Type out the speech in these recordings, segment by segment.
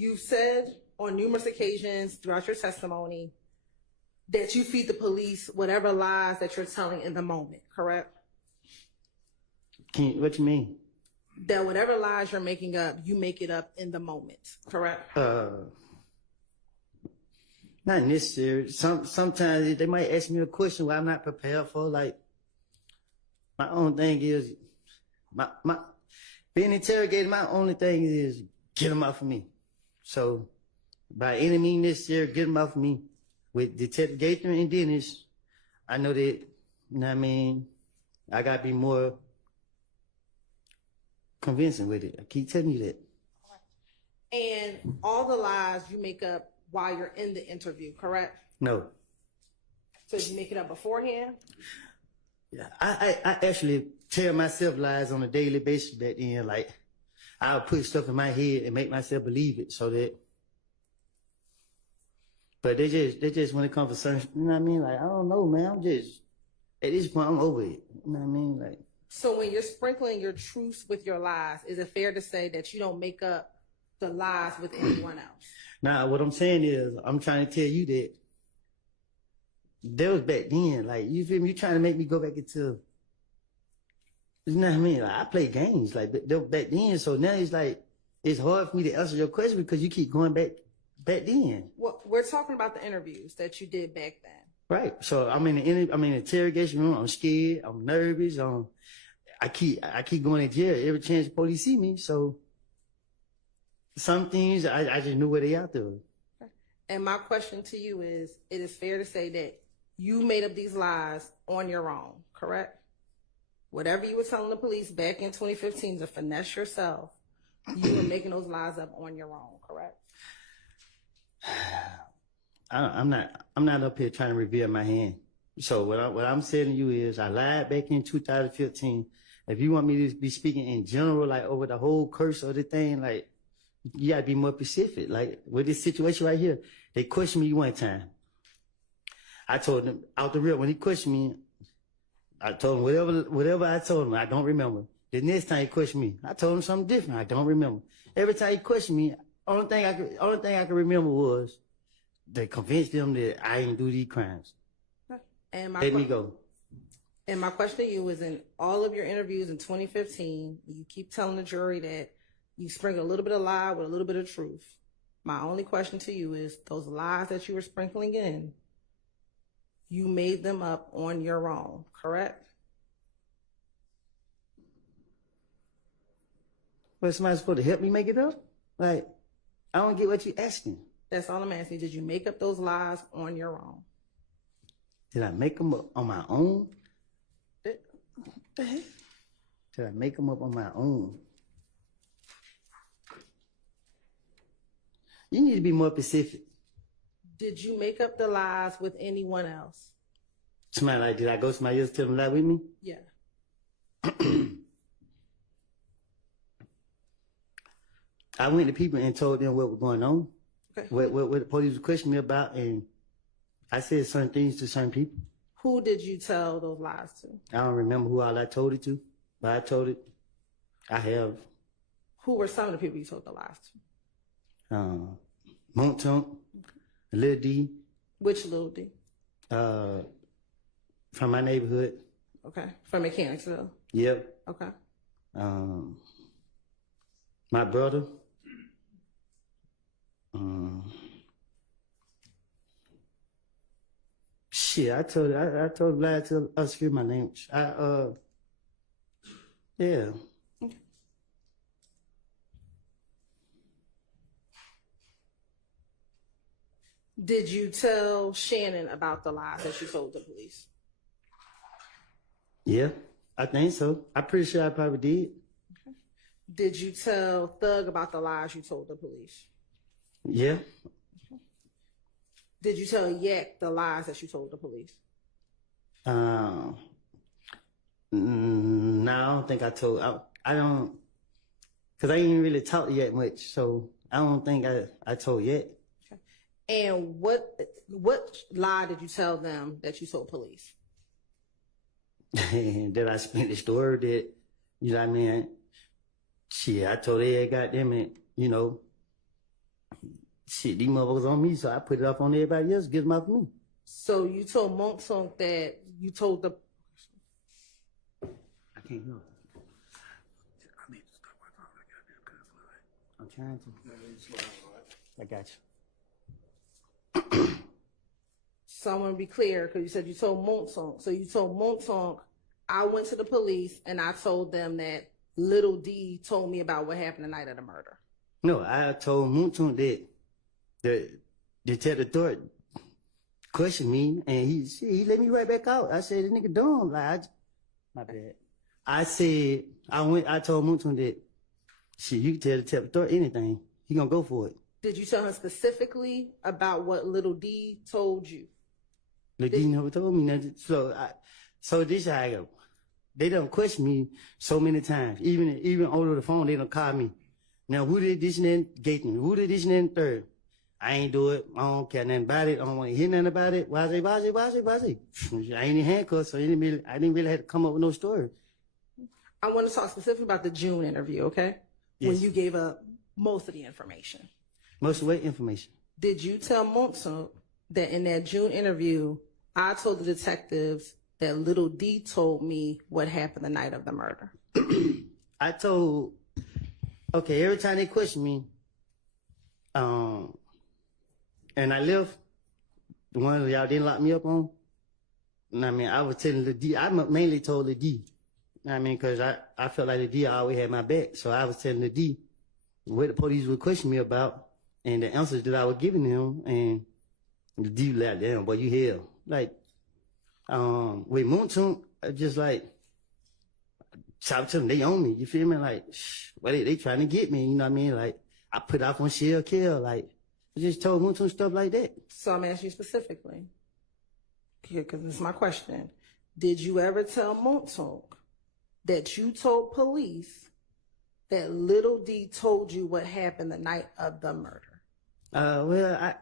You've said on numerous occasions throughout your testimony that you feed the police whatever lies that you're telling in the moment, correct? What you mean? That whatever lies you're making up, you make it up in the moment, correct? Not necessarily. Sometimes they might ask me a question where I'm not prepared for. Like, my own thing is, my being interrogated, my only thing is get them off of me. So, by any means necessary, get them off of me. With Detective Gaither and Dennis, I know that, you know what I mean, I gotta be more convincing with it. I keep telling you that. And all the lies you make up while you're in the interview, correct? No. So you make it up beforehand? Yeah, I actually tell myself lies on a daily basis back then. Like, I'll put stuff in my head and make myself believe it so that, but they just when it comes to certain, you know what I mean? Like, I don't know, man. I'm just, at this point, I'm over it. You know what I mean? Like. So when you're sprinkling your truths with your lies, is it fair to say that you don't make up the lies with anyone else? Nah, what I'm saying is, I'm trying to tell you that was back then. Like, you feel me? You trying to make me go back into, you know what I mean? Like, I play games like back then. So now it's like, it's hard for me to answer your question because you keep going back then. Well, we're talking about the interviews that you did back then. Right. So I'm in the interrogation room. I'm scared. I'm nervous. I keep going to jail every chance the police see me. So some things I just knew where they out there. And my question to you is, it is fair to say that you made up these lies on your own, correct? Whatever you were telling the police back in 2015 to finesse yourself, you were making those lies up on your own, correct? I'm not up here trying to reveal my hand. So what I'm saying to you is, I lied back in 2015. If you want me to be speaking in general, like over the whole curse of the thing, like, you gotta be more specific. Like, with this situation right here, they questioned me one time. I told them out the real, when he questioned me, I told him whatever I told him, I don't remember. The next time he questioned me, I told him something different, I don't remember. Every time he questioned me, only thing I could remember was to convince them that I didn't do these crimes. And let me go. And my question to you is, in all of your interviews in 2015, you keep telling the jury that you sprinkle a little bit of lie with a little bit of truth. My only question to you is, those lies that you were sprinkling in, you made them up on your own, correct? Well, somebody's supposed to help me make it up? Like, I don't get what you're asking. That's all I'm asking. Did you make up those lies on your own? Did I make them up on my own? What the heck? Did I make them up on my own? You need to be more specific. Did you make up the lies with anyone else? Somebody like, did I go to somebody else to tell them lie with me? Yeah. I went to people and told them what was going on. Okay. What the police was questioning me about, and I said certain things to certain people. Who did you tell those lies to? I don't remember who all I told it to, but I told it. I have. Who were some of the people you told the lies to? Montunk, Lil D. Which Lil D? From my neighborhood. Okay. From Mechanicsville? Yep. Okay. My brother. Shit, I told Vlad to screw my name. Yeah. Okay. Did you tell Shannon about the lies that you told the police? Yeah, I think so. I'm pretty sure I probably did. Okay. Did you tell Thug about the lies you told the police? Yeah. Okay. Did you tell Yak the lies that you told the police? No, I don't think I told. I don't, because I ain't really talked yet much, so I don't think I told yet. Okay. And what lie did you tell them that you told police? That I spent the story that, you know what I mean? Shit, I told her, goddamn it, you know, Shit, these motherfuckers on me, so I put it up on everybody else, get them off me. So you told Montunk that you told the. I can't hear. I'm trying to. I got you. So I'm gonna be clear because you said you told Montunk. So you told Montunk, I went to the police and I told them that Little D told me about what happened the night of the murder. No, I told Moonton that the detective thought questioned me, and he let me right back out. I said, "The nigga dumb." Like, my bad. I said, I told Moonton that, shit, you can tell the detective thought anything. He gonna go for it. Did you tell him specifically about what Little D told you? Little D never told me nothing. So this how I go. They don't question me so many times. Even over the phone, they don't call me. Now, who did this and that Gaten? Who did this and that third? I ain't do it. I don't care nothing about it. I don't want to hear nothing about it. Why? I ain't in handcuffs, so I didn't really have to come up with no story. I want to talk specifically about the June interview, okay? Yes. When you gave up most of the information. Most of what information? Did you tell Monson that in that June interview, I told the detectives that Little D told me what happened the night of the murder? I told, okay, every time they question me, and I left, the one y'all didn't lock me up on, I mean, I was telling the D, I mainly told the D, I mean, because I felt like the D always had my back, so I was telling the D what the police would question me about, and the answers that I was giving them, and the D was like, damn, boy, you hell. Like, with Moonton, just like, shout to them, they own me, you feel me? Like, well, they trying to get me, you know what I mean? Like, I put off on Shell Kill, like, I just told Moonton stuff like that. So I'm asking you specifically, because this is my question. Did you ever tell Montauk that you told police that Little D told you what happened the night of the murder? Well,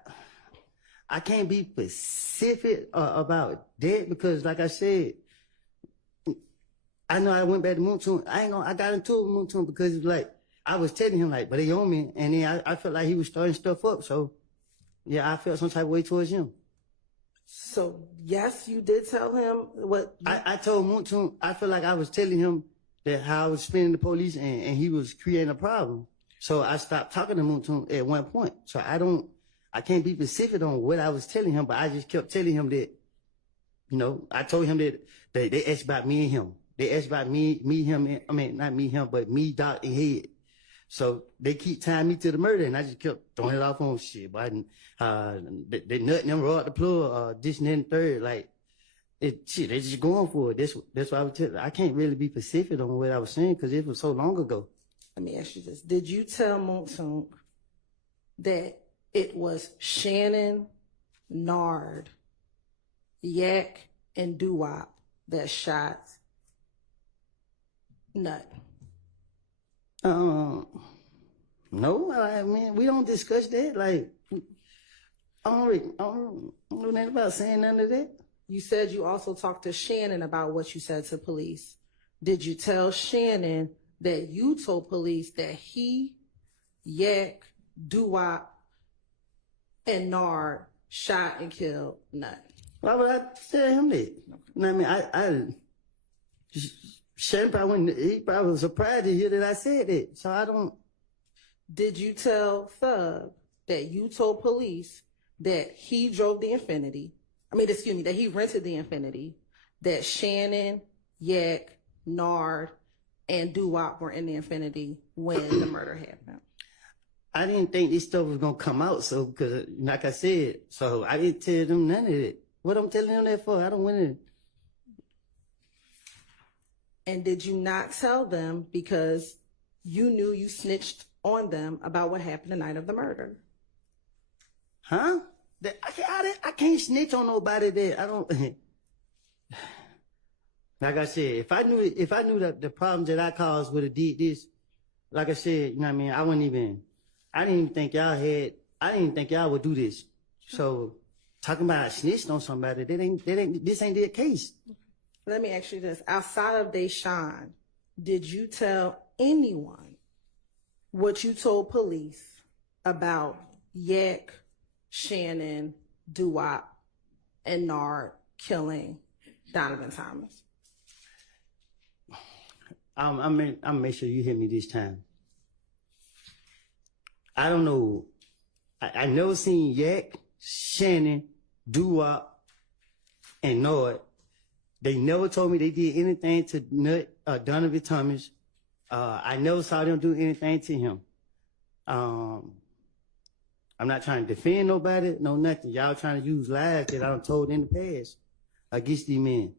I can't be specific about that because, like I said, I know I went back to Moonton. I got into it with Moonton because it's like, I was telling him like, but they own me. And then I felt like he was starting stuff up. So yeah, I felt some type of way towards him. So yes, you did tell him what? I told Moonton, I feel like I was telling him that how I was spending the police and he was creating a problem. So I stopped talking to Moonton at one point. So I can't be specific on what I was telling him, but I just kept telling him that, you know, I told him that they asked about me and him. They asked about me, him, I mean, not me, him, but me, Doc, and Head. So they keep tying me to the murder, and I just kept throwing it off on shit. But they nutting them raw the plug, this and that and third. Like, shit, they just going for it. That's why I was telling. I can't really be specific on what I was saying because it was so long ago. Let me ask you this. Did you tell Montauk that it was Shannon, Nard, Yak, and Doo-Wop that shot Nut? No, I mean, we don't discuss that. Like, I don't know nothing about saying none of that. You said you also talked to Shannon about what you said to police. Did you tell Shannon that you told police that he, Yak, Doo-Wop, and Nard shot and killed Nut? Why would I tell him that? I mean, I Shannon he probably was surprised to hear that I said that. So I don't. Did you tell Thug that you told police that he drove the Infinity? That he rented the Infinity, that Shannon, Yak, Nard, and Doo-Wop were in the Infinity when the murder happened? I didn't think this stuff was gonna come out, so because like I said, so I didn't tell them none of it. What I'm telling them that for? I don't want to. And did you not tell them because you knew you snitched on them about what happened the night of the murder? Huh? I can't snitch on nobody that I don't. Like I said, if I knew that the problems that I caused would have did this, like I said, you know what I mean, I didn't even think y'all would do this. So talking about I snitched on somebody, this ain't their case. Let me ask you this. Outside of Deshaun, did you tell anyone what you told police about Yak, Shannon, Doo-Wop, and Nard killing Donovan Thomas? I'm make sure you hear me this time. I don't know. I never seen Yak, Shannon, Doo-Wop, and Nord. They never told me they did anything to Donovan Thomas. I never saw them do anything to him. I'm not trying to defend nobody, no nothing. Y'all trying to use lies that I done told in the past against these men.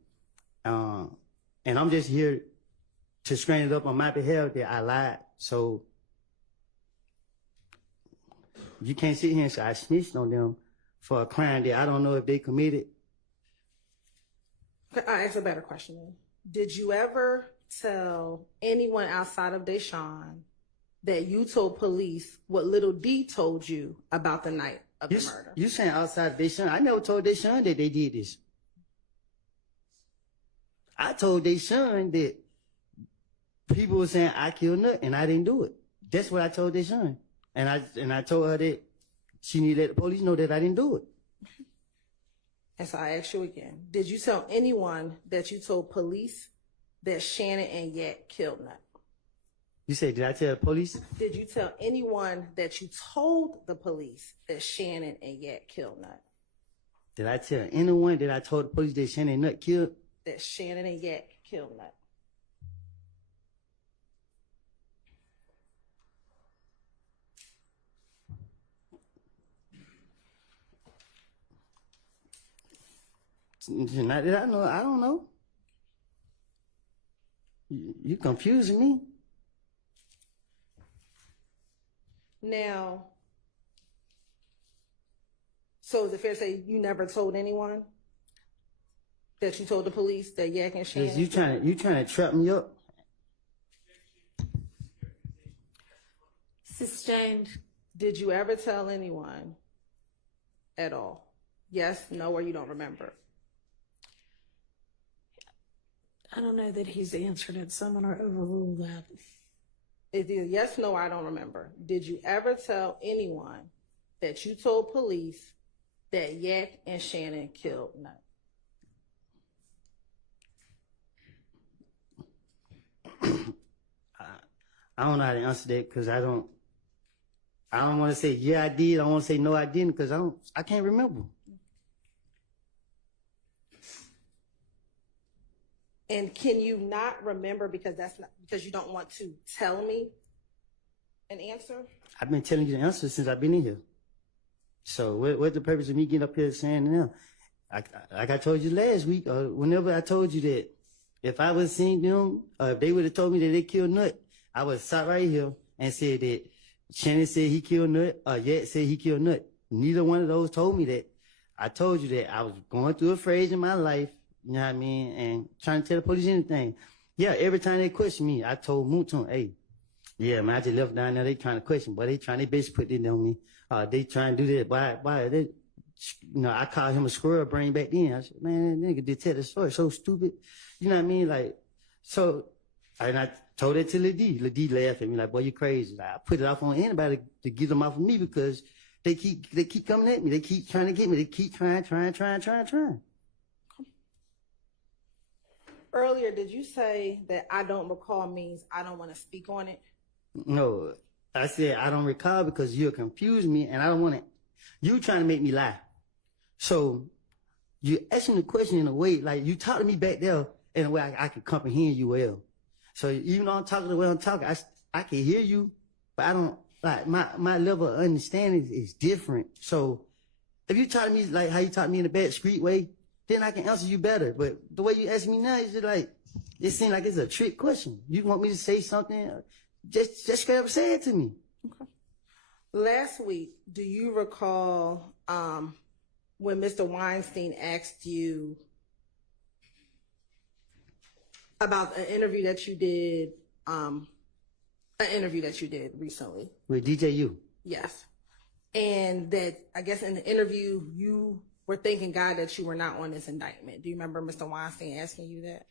And I'm just here to straighten it up on my behalf that I lied. So you can't sit here and say I snitched on them for a crime that I don't know if they committed. I ask a better question then. Did you ever tell anyone outside of Deshaun that you told police what Little D told you about the night of the murder? You saying outside of Deshaun? I never told Deshaun that they did this. I told Deshaun that people were saying I killed Nut and I didn't do it. That's what I told Deshaun. And I told her that she needed to let the police know that I didn't do it. And so I ask you again, did you tell anyone that you told police that Shannon and Yak killed Nut? You said, did I tell the police? Did you tell anyone that you told the police that Shannon and Yak killed Nut? Did I tell anyone that I told the police that Shannon and Nut killed? That Shannon and Yak killed Nut. Not that I know. I don't know. You confusing me. Now, so is it fair to say you never told anyone that you told the police that Yak and Shannon? You trying to trap me up? Sustained. Did you ever tell anyone at all? Yes, no, or you don't remember? I don't know that he's answered it, so I'm going to overrule that. It's either yes, no, I don't remember. Did you ever tell anyone that you told police that Yak and Shannon killed Nut? I don't know how to answer that because I don't want to say yeah I did. I want to say no I didn't because I can't remember. And can you not remember because you don't want to tell me an answer? I've been telling you the answer since I've been in here. So what's the purpose of me getting up here saying now? Like I told you last week, or whenever I told you that if I was seeing them, or if they would have told me that they killed Nut, I would sat right here and said that Shannon said he killed Nut, or Yet said he killed Nut. Neither one of those told me that. I told you that I was going through a phase in my life, you know what I mean, and trying to tell the police anything. Yeah, every time they question me, I told Mouton, hey, yeah, man, I just left down there, they trying to question, but they trying, they basically put it on me. They trying to do that. Why they, you know, I called him a squirrel brain back then. I said, man, that nigga detective story so stupid. You know what I mean? Like, so, and I told that to Lil D. Lil D laughed at me like, boy, you crazy. Like, I put it off on anybody to get them off of me because they keep coming at me. They keep trying to get me. They keep trying. Earlier, did you say that I don't recall means I don't want to speak on it? No, I said I don't recall because you're confusing me and I don't want to. You trying to make me lie. So you're asking the question in a way like you talk to me back there in a way I can comprehend you well. So even though I'm talking the way I'm talking, I can hear you, but I don't like my level of understanding is different. So if you talk to me like how you talk to me in a bad street way, then I can answer you better. But the way you ask me now is just like it seems like it's a trick question. You want me to say something? Just straight up say it to me. Okay. Last week, do you recall when Mr. Weinstein asked you about an interview that you did recently With DJU? Yes. And that I guess in the interview you were thanking God that you were not on this indictment. Do you remember Mr. Weinstein asking you that?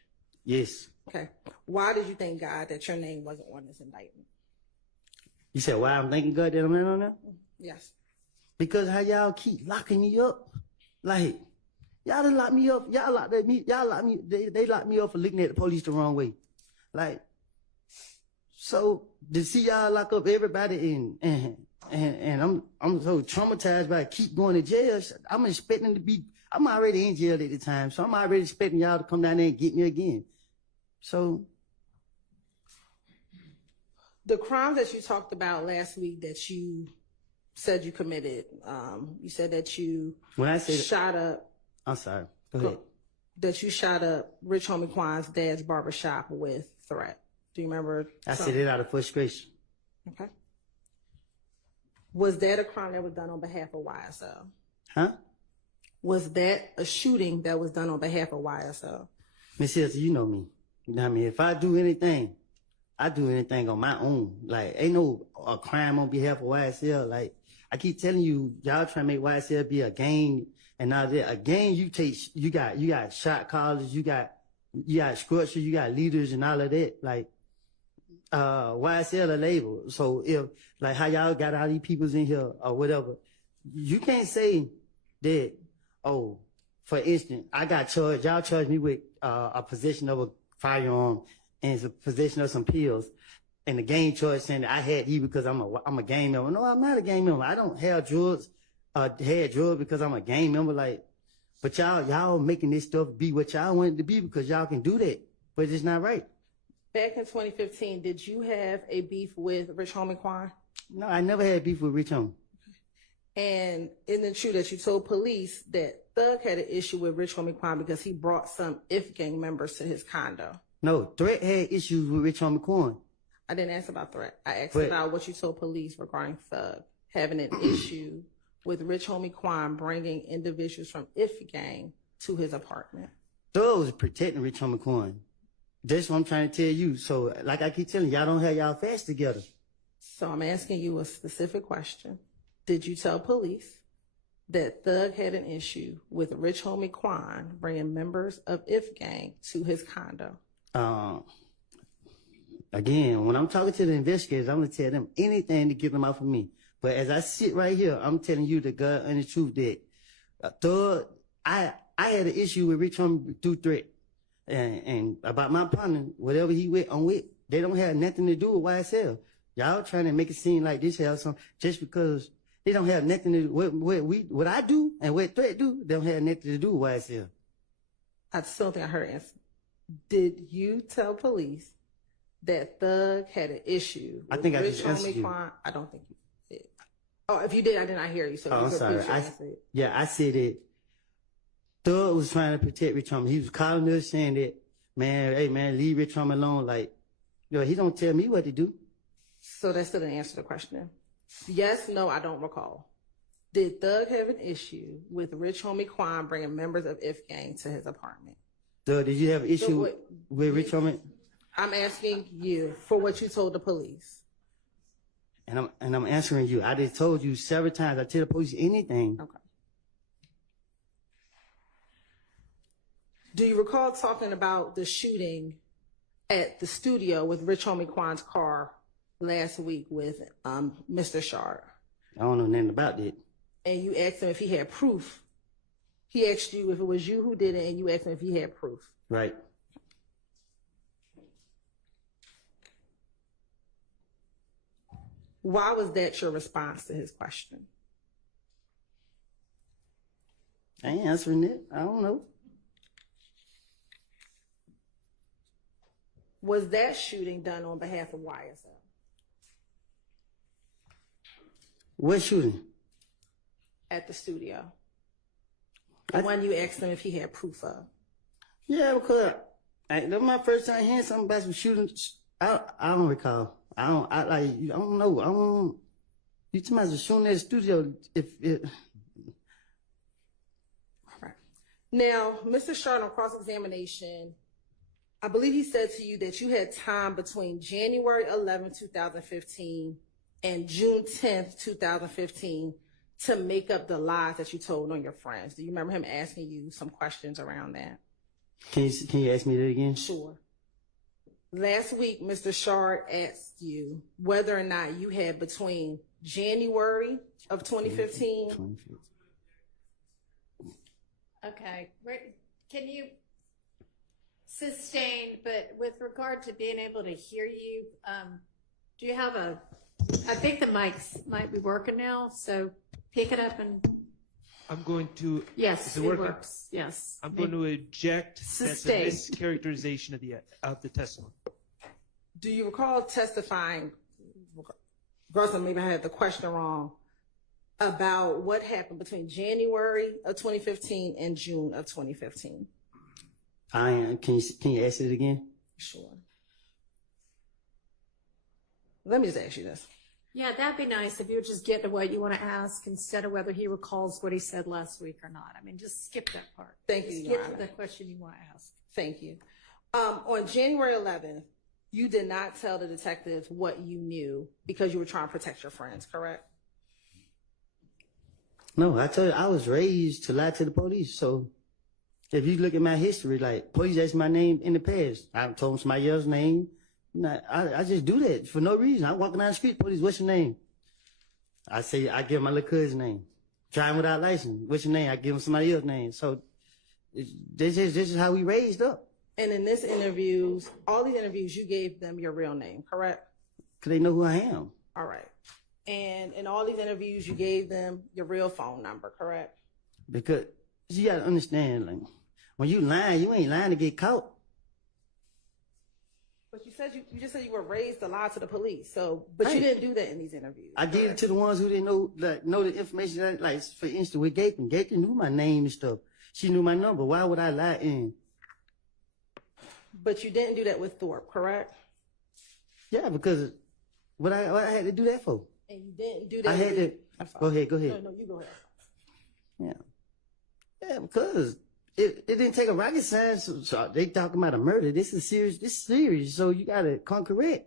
Yes. Okay. Why did you thank God that your name wasn't on this indictment? You said why I'm thanking God that I'm not on there? Yes. Because how y'all keep locking me up? Like, y'all done locked me up. Y'all locked me. They locked me up for looking at the police the wrong way. Like, so to see y'all lock up everybody and I'm so traumatized by keep going to jail. I'm expecting to be. I'm already in jail at the time, so I'm already expecting y'all to come down there and get me again. So. The crimes that you talked about last week that you said you committed, you said that you shot up. I'm sorry. Go ahead. That you shot up Rich Homie Quan's dad's barbershop with threat. Do you remember? I said it out of frustration. Okay. Was that a crime that was done on behalf of YSL? Huh? Was that a shooting that was done on behalf of YSL? Miss Hilton, you know me. You know what I mean? If I do anything, I do anything on my own. Like, ain't no a crime on behalf of YSL. Like, I keep telling you, y'all trying to make YSL be a gang and all that. A gang, you got shot callers, you got structure, you got leaders and all of that. Like, YSL a label. So if, like, how y'all got all these peoples in here or whatever, you can't say that, oh, for instance, I got charged, y'all charged me with a possession of a firearm and a possession of some pills, and the gang charge saying that I had these because I'm a gang member. No, I'm not a gang member. I don't have drugs, had drugs because I'm a gang member. Like, but y'all making this stuff be what y'all want it to be because y'all can do that, but it's not right. Back in 2015, did you have a beef with Rich Homie Quan? No, I never had beef with Rich Homie. And isn't it true that you told police that Thug had an issue with Rich Homie Quan because he brought some IF gang members to his condo? No, Threat had issues with Rich Homie Quan. I didn't ask about Threat. I asked about what you told police regarding Thug having an issue with Rich Homie Quan bringing individuals from IF gang to his apartment. Thug was protecting Rich Homie Quan. That's what I'm trying to tell you. So, like I keep telling you, y'all don't have y'all facts together. So I'm asking you a specific question. Did you tell police that Thug had an issue with Rich Homie Quan bringing members of IF gang to his condo? Again, when I'm talking to the investigators, I'm going to tell them anything to get them out of me. But as I sit right here, I'm telling you the God and the truth that Thug, I had an issue with Rich Homie through Threat. And about my partner, whatever he went on with, they don't have nothing to do with YSL. Y'all trying to make it seem like this has some, just because they don't have nothing to do what I do and what Threat do, they don't have nothing to do with YSL. I still don't think I heard an answer. Did you tell police that Thug had an issue with Rich Homie Quan? I don't think you did. Oh, if you did, I did not hear you. So I'm sorry. I said it. Thug was trying to protect Rich Homie. He was calling us saying that, man, hey man, leave Rich Homie alone. Like, yo, he don't tell me what to do. So that still didn't answer the question. Yes, no, I don't recall. Did Thug have an issue with Rich Homie Quan bringing members of IF gang to his apartment? Thug, did you have an issue with Rich Homie? I'm asking you for what you told the police. And I'm answering you. I just told you several times. I tell the police anything. Okay. Do you recall talking about the shooting at the studio with Rich Homie Quan's car last week with Mr. Shard? I don't know nothing about that. And you asked him if he had proof. He asked you if it was you who did it, and you asked him if he had proof. Right. Why was that your response to his question? I ain't answering it. I don't know. Was that shooting done on behalf of YSL? What shooting? At the studio. The one you asked him if he had proof of. Yeah, because that was my first time hearing something about some shootings. I don't recall. I don't know. You talking about shooting at the studio? All right. Now, Mr. Shard, on cross-examination, I believe he said to you that you had time between January 11, 2015 and June 10th, 2015 to make up the lies that you told on your friends. Do you remember him asking you some questions around that? Can you ask me that again? Sure. Last week, Mr. Shard asked you whether or not you had between January of 2015. 2015. Okay, can you sustain, but with regard to being able to hear you, do you have I think the mics might be working now, so pick it up and, I'm going to. yes, Is it it working? works, yes. I'm going to eject. That's a Sustain. mischaracterization of the testimony. Do you recall testifying, Garza, maybe I had the question wrong, about what happened between January of 2015 and June of 2015? Can you ask it again? Sure. Let me just ask you this. Yeah, that'd be nice if you would just get to what you want to ask instead of whether he recalls what he said last week or not. I mean, just skip that part. Thank you, Just Your get to Honor. the question you want to ask. Thank you. On January 11th, you did not tell the detectives what you knew because you were trying to protect your friends, correct? No, I told you, I was raised to lie to the police. So if you look at my history, like, police asked my name in the past. I told them somebody else's name. I just do that for no reason. I walk down the street, police, what's your name? I say, I give my little cousin's name. Driving without license, what's your name? I give them somebody else's name. So this is how we raised up. And in all these interviews, you gave them your real name, correct? Because they know who I am. All right. And in all these interviews, you gave them your real phone number, correct? Because you got to understand, like, when you lying, you ain't lying to get caught. But you said you just said you were raised to lie to the police. So, but you Right. didn't do that in these interviews. I did it to the ones who didn't know, know the information. Like, for instance, with Gapin. Gapin knew my name and stuff. She knew my number. Why would I lie in? But you didn't do that with Thorpe, correct? Yeah, because what I had to do that for? And you didn't do that. I had to. I'm sorry. Go ahead. No, you go ahead. Yeah, because it didn't take a rocket science. So they talking about a murder. This is serious. So you gotta come correct.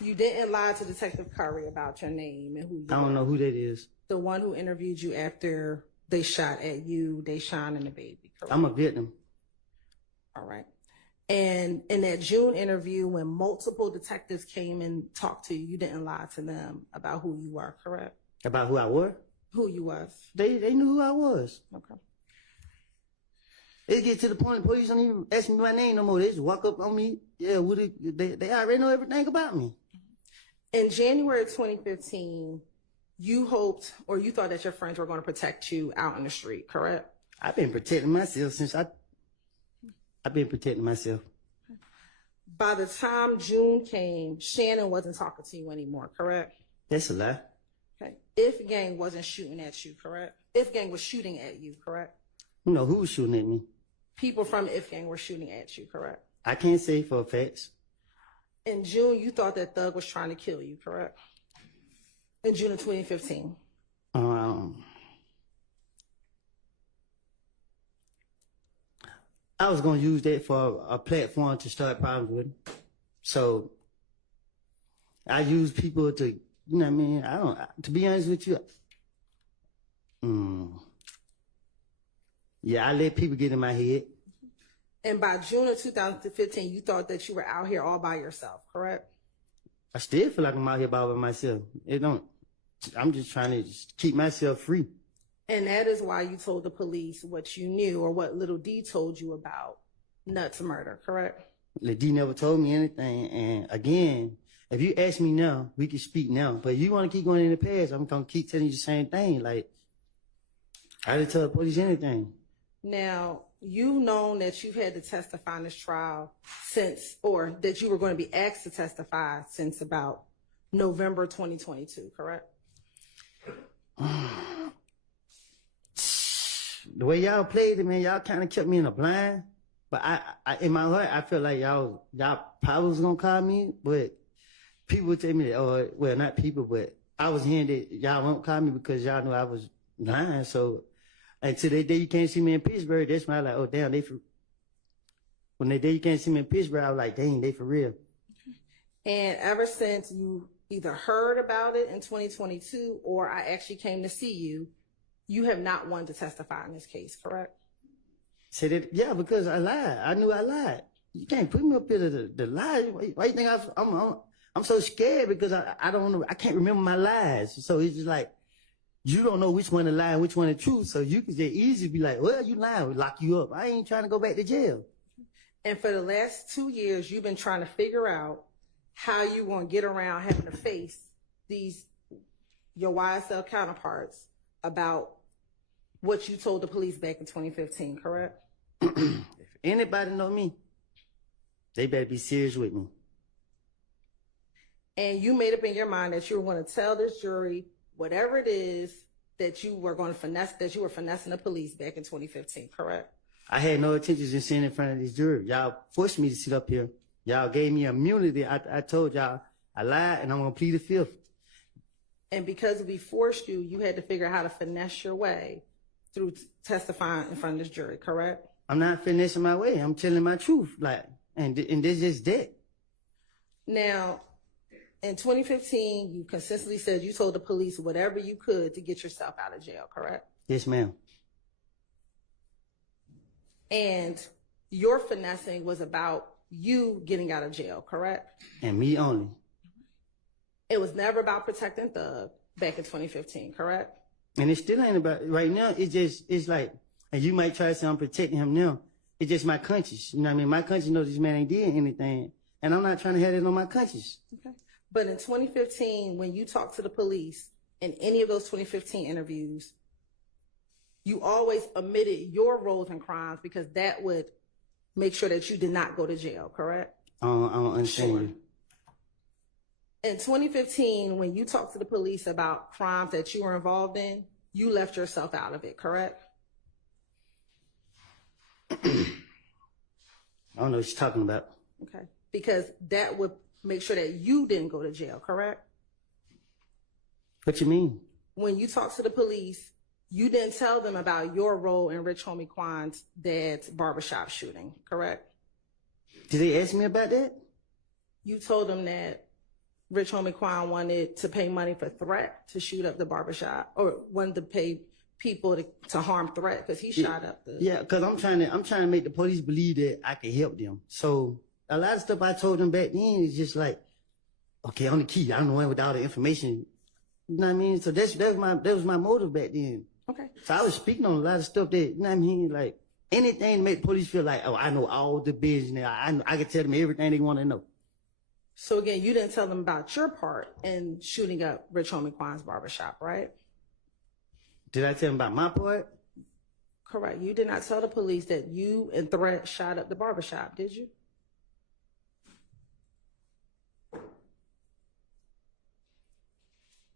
You didn't lie to Detective Curry about your name and who you I don't were. know who that is. The one who interviewed you after they shot at you, Deshaun and the baby, correct? I'm a victim. All right. And in that June interview, when multiple detectives came and talked to you, you didn't lie to them about who you were, correct? About who I was. Who you was. They knew who I was. Okay. It get to the point the police don't even ask me my name no more. They just walk up on me. Yeah, they already know everything about me. In January of 2015, you hoped or you thought that your friends were going to protect you out in the street, correct? I've been protecting myself since I've been protecting myself. By the time June came, Shannon wasn't talking to you anymore, correct? That's a lie. Okay. If Gang wasn't shooting at you, correct? If Gang was shooting at you, correct? You know who was shooting at me? People from If Gang were shooting at you, correct? I can't say for a fact. In June, you thought that Thug was trying to kill you, correct? In June of 2015. I was gonna use that for a platform to start problems with. So I use people to, you know what I mean? To be honest with you, yeah, I let people get in my head. And by June of 2015, you thought that you were out here all by yourself, correct? I still feel like I'm out here by myself. I'm just trying to keep myself free. And that is why you told the police what you knew or what Little D told you about Nuts murder, correct? Lil D never told me anything. And again, if you ask me now, we can speak now. But if you want to keep going in the past, I'm going to keep telling you the same thing. Like, I didn't tell the police anything. Now, you've known that you've had to testify in this trial since, or that you were going to be asked to testify since about November 2022, correct? The way y'all played it, man, y'all kind of kept me in a blind. But I in my heart, I felt like y'all probably was gonna call me, but people would tell me that, well, not people, but I was hearing that y'all won't call me because y'all knew I was lying. So until that day you can't see me in Pittsburgh, that's when I was like, oh damn, when that day you can't see me in Pittsburgh, I was like, dang, they for real. And ever since you either heard about it in 2022 or I actually came to see you, you have not wanted to testify in this case, correct? Say that, yeah, because I lied. I knew I lied. You can't put me up here to lie. Why you think I'm so scared because I don't know, I can't remember my lies. So it's just like, you don't know which one to lie and which one to truth. So you can just easily be like, well, you lying, we'll lock you up. I ain't trying to go back to jail. And for the last 2 years, you've been trying to figure out how you going to get around having to face your YSL counterparts about what you told the police back in 2015, correct? If anybody know me, they better be serious with me. And you made up in your mind that you were going to tell this jury whatever it is that you were going to finesse, that you were finessing the police back in 2015, correct? I had no intentions in sitting in front of this jury. Y'all forced me to sit up here. Y'all gave me immunity. I told y'all I lied and I'm going to plead the fifth. And because we forced you, you had to figure out how to finesse your way through testifying in front of this jury, correct? I'm not finessing my way. I'm telling my truth. And this is that. Now, in 2015, you consistently said you told the police whatever you could to get yourself out of jail, correct? Yes, ma'am. And your finessing was about you getting out of jail, correct? And me only. It was never about protecting Thug back in 2015, correct? And it still ain't about, right now, it's like, and you might try to say I'm protecting him now. It's just my conscience. You know what I mean? My conscience knows this man ain't did anything. And I'm not trying to have it on my conscience. Okay. But in 2015, when you talked to the police in any of those 2015 interviews, you always omitted your roles in crimes because that would make sure that you did not go to jail, correct? I don't understand you. In 2015, when you talked to the police about crimes that you were involved in, you left yourself out of it, correct? I don't know what you're talking about. Okay. Because that would make sure that you didn't go to jail, correct? What you mean? When you talked to the police, you didn't tell them about your role in Rich Homie Quan's dad's barbershop shooting, correct? Did they ask me about that? You told them that Rich Homie Quan wanted to pay money for Threat to shoot up the barbershop, or wanted to pay people to harm Threat because he shot up the... Yeah, because I'm trying to make the police believe that I can help them. So a lot of stuff I told them back then is just like, okay, I'm the key. I don't know with all the information. You know what I mean? So that was my motive back then. Okay. So I was speaking on a lot of stuff that, you know what I mean? Like anything to make the police feel like, oh, I know all the business. I can tell them everything they want to know. So again, you didn't tell them about your part in shooting up Rich Homie Quan's barbershop, right? Did I tell them about my part? Correct. You did not tell the police that you and Threat shot up the barbershop, did you?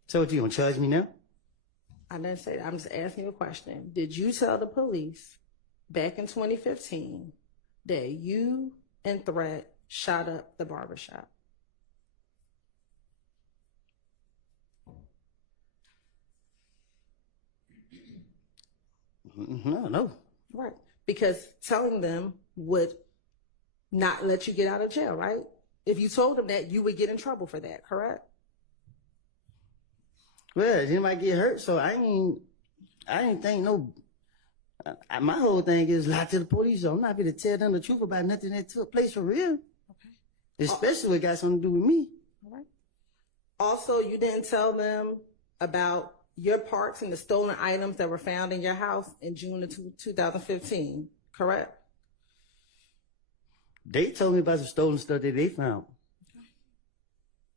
So what, you gonna charge me now? I didn't say that. I'm just asking you a question. Did you tell the police back in 2015 that you and Threat shot up the barbershop? No. Right. Because telling them would not let you get out of jail, right? If you told them that, you would get in trouble for that, correct? Well, they might get hurt, so I ain't think no. My whole thing is lie to the police. So I'm not going to tell them the truth about nothing that took place for real. Okay. Especially what got something to do with me. All right. Also, you didn't tell them about your parts and the stolen items that were found in your house in June of 2015, correct? They told me about some stolen stuff that they found.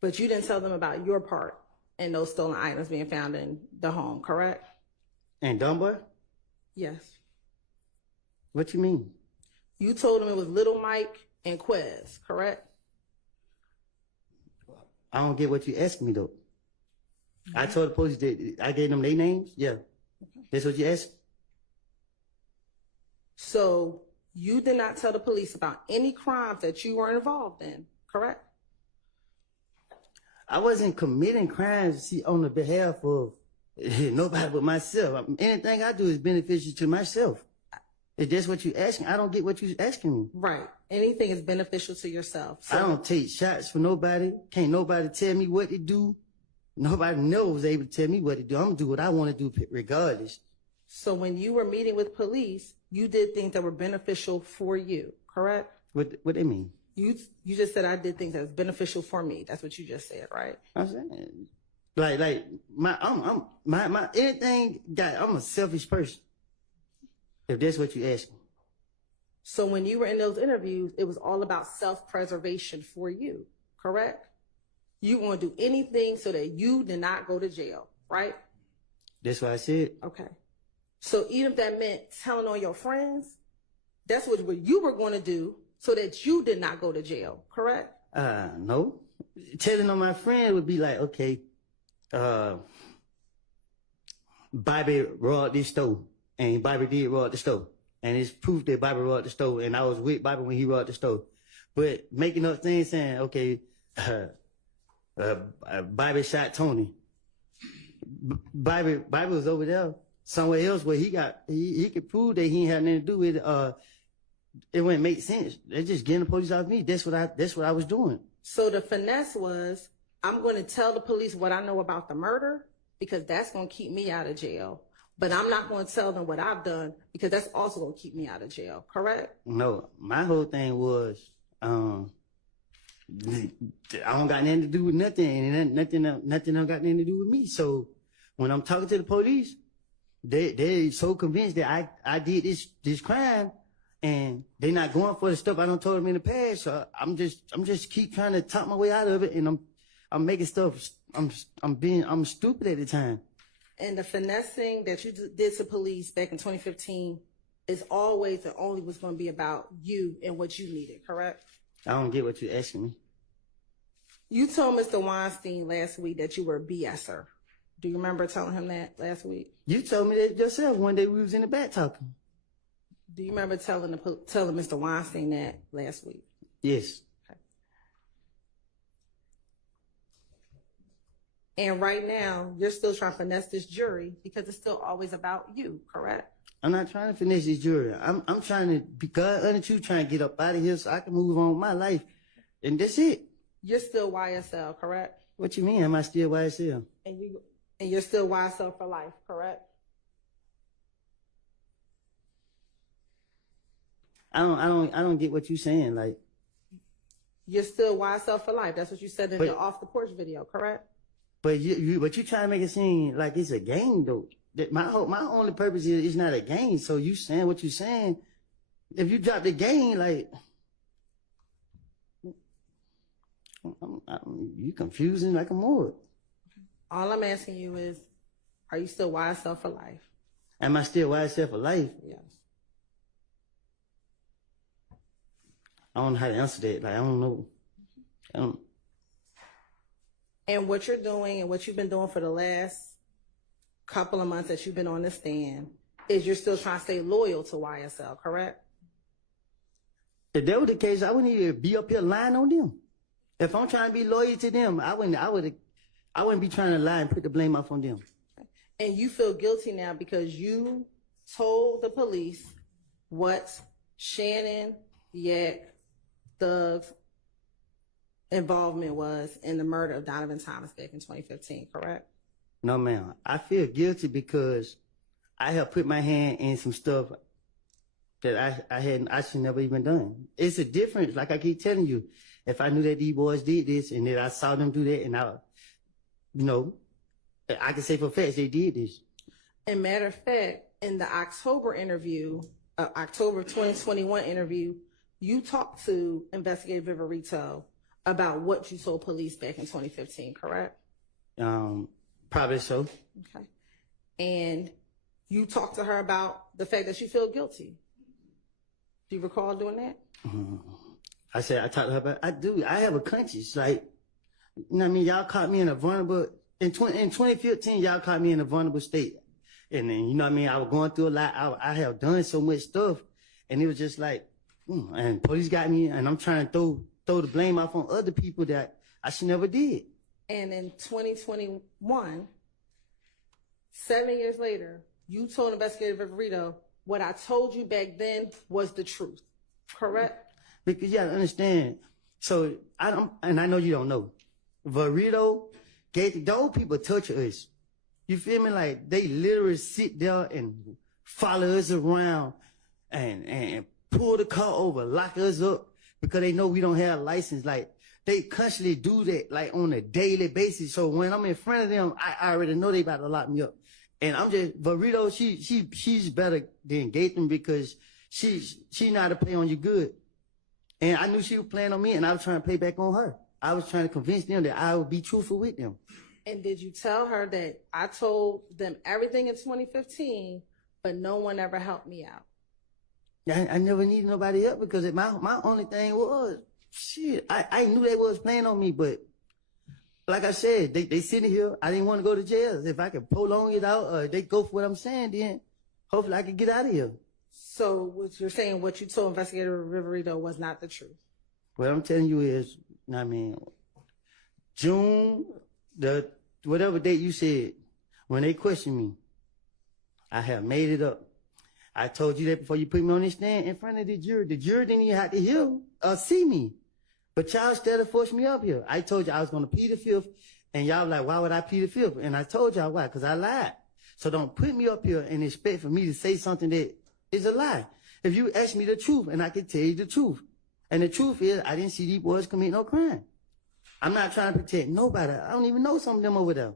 But you didn't tell them about your part and those stolen items being found in the home, correct? And Dunbar? Yes. What you mean? You told them it was Little Mike and Quez, correct? I don't get what you asking me though. I told the police that I gave them their names. Yeah. That's what you asked? So you did not tell the police about any crimes that you were involved in, correct? I wasn't committing crimes on the behalf of nobody but myself. Anything I do is beneficial to myself. If that's what you asking, I don't get what you asking me. Right. Anything is beneficial to yourself. So I don't take shots for nobody. Can't nobody tell me what to do. Nobody knows able to tell me what to do. I'm gonna do what I want to do regardless. So when you were meeting with police, you did things that were beneficial for you, correct? What they mean? You just said I did things that was beneficial for me. That's what you just said, right? I'm saying, like my anything. I'm a selfish person. If that's what you ask me. So when you were in those interviews, it was all about self-preservation for you, correct? You want to do anything so that you did not go to jail, right? That's what I said. Okay. So even if that meant telling on your friends, that's what you were going to do so that you did not go to jail, correct? No. Telling on my friend would be like, okay, Bobby robbed this store, and Bobby did rob the store. And it's proof that Bobby robbed the store, and I was with Bobby when he robbed the store. But making up things saying, okay, Bobby shot Tony. Bobby was over there somewhere else where he could prove that he ain't had nothing to do with it. It wouldn't make sense. They're just getting the police off me. That's what I was doing. So the finesse was, I'm going to tell the police what I know about the murder because that's going to keep me out of jail. But I'm not going to tell them what I've done because that's also going to keep me out of jail, correct? No, my whole thing was, I don't got nothing to do with nothing, and nothing don't got nothing to do with me. So when I'm talking to the police, they're so convinced that I did this crime, and they're not going for the stuff I done told them in the past. So I'm just keep trying to talk my way out of it, and I'm making stuff. I'm stupid at the time. And the finessing that you did to police back in 2015 is always and only was going to be about you and what you needed, correct? I don't get what you're asking me. You told Mr. Weinstein last week that you were a BSer. Do you remember telling him that last week? You told me that yourself one day we was in the back talking. Do you remember telling Mr. Weinstein that last week? Yes. And right now, you're still trying to finesse this jury because it's still always about you, correct? I'm not trying to finish this jury. I'm trying to be God under you, trying to get up out of here so I can move on with my life. And that's it. You're still YSL, correct? What you mean? Am I still YSL? And you're still YSL for life, correct? I don't get what you're saying. Like, You're still YSL for life. That's what you said in the off the porch video, correct? but you trying to make it seem like it's a game though. That my only purpose is it's not a game. So you saying what you saying. If you drop the game, like you confusing like a more. All I'm asking you is, are you still YSL for life? Am I still YSL for life? Yes. I don't know how to answer that. Like I don't know. And what you're doing and what you've been doing for the last couple of months that you've been on the stand is you're still trying to stay loyal to YSL, correct? If that was the case, I wouldn't even be up here lying on them. If I'm trying to be loyal to them, I wouldn't be trying to lie and put the blame off on them. And you feel guilty now because you told the police what Shannon, Yak, Thug's involvement was in the murder of Donovan Thomas back in 2015, correct? No, ma'am. I feel guilty because I have put my hand in some stuff that I should never even done. It's a difference, like I keep telling you. If I knew that these boys did this and that I saw them do that and I can say for facts they did this. And matter of fact, in the October interview, October 2021 interview, you talked to Investigator Viverito about what you told police back in 2015, correct? Probably so. Okay. And you talked to her about the fact that you feel guilty. Do you recall doing that? I said, I talked to her about, I do. I have a conscience. Like, you know what I mean? Y'all caught me in a vulnerable, in 2015, y'all caught me in a vulnerable state. And then, you know what I mean? I was going through a lot. I have done so much stuff. And it was just like, and police got me, and I'm trying to throw the blame off on other people that I should never did. And in 2021, 7 years later, you told Investigator Viverito what I told you back then was the truth, correct? Because you gotta understand. So I know you don't know. Viverito gave those people touch us. You feel me? Like they literally sit there and follow us around and pull the car over, lock us up because they know we don't have a license. Like, they constantly do that, like, on a daily basis. So when I'm in front of them, I already know they about to lock me up. And I'm just, but Rito, she's better than Gaten because she know how to play on you good. And I knew she was playing on me, and I was trying to play back on her. I was trying to convince them that I would be truthful with them. And did you tell her that I told them everything in 2015, but no one ever helped me out? I never needed nobody else because my only thing was, shit, I knew they was playing on me, but like I said, they sitting here. I didn't want to go to jail. If I could prolong it out, or they go for what I'm saying, then hopefully I could get out of here. So what you're saying, what you told Investigator Riverito was not the truth? What I'm telling you is, I mean, June, whatever date you said, when they questioned me, I have made it up. I told you that before you put me on this stand in front of the jury. The jury didn't even have to hear or see me. But y'all still forced me up here. I told you I was going to plead the fifth, and y'all like, why would I plead the fifth? And I told y'all why, because I lied. So don't put me up here and expect for me to say something that is a lie. If you ask me the truth, and I can tell you the truth. And the truth is, I didn't see these boys commit no crime. I'm not trying to protect nobody. I don't even know some of them over there.